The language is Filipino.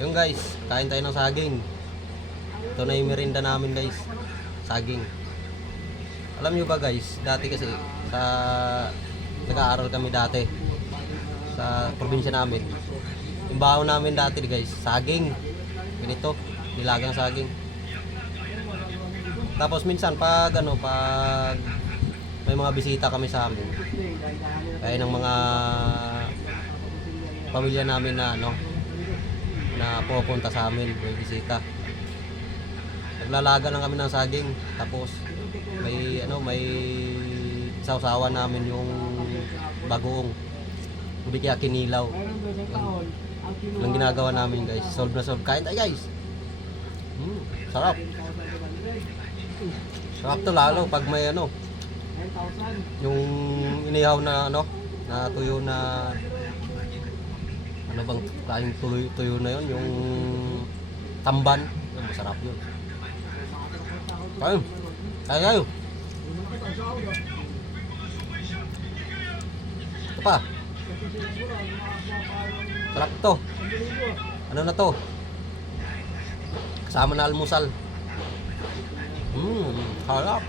Yung guys, kain tayo ng saging. Ito na yung merienda namin guys. Saging. Alam nyo ba guys, dati kasi sa nag-aaral kami dati sa probinsya namin. Yung baon namin dati guys, saging. Ganito, nilagang saging. Tapos minsan pag pag may mga bisita kami sa amin, kaya ng mga pamilya namin na na pupunta sa amin, may bisita. Naglalaga lang kami ng saging, tapos may sausawan namin yung bagoong. Hindi kaya kinilaw. Lang ginagawa namin guys. Solve na solve. Kain tayo guys. Sarap. Sarap to lalo pag may yung inihaw na na tuyo na bang kain tuyo na yun, yung tamban. Masarap yun. Kain. Kain kayo. Ito pa. Sarap to. Ano na to? Kasama na almusal. Harap.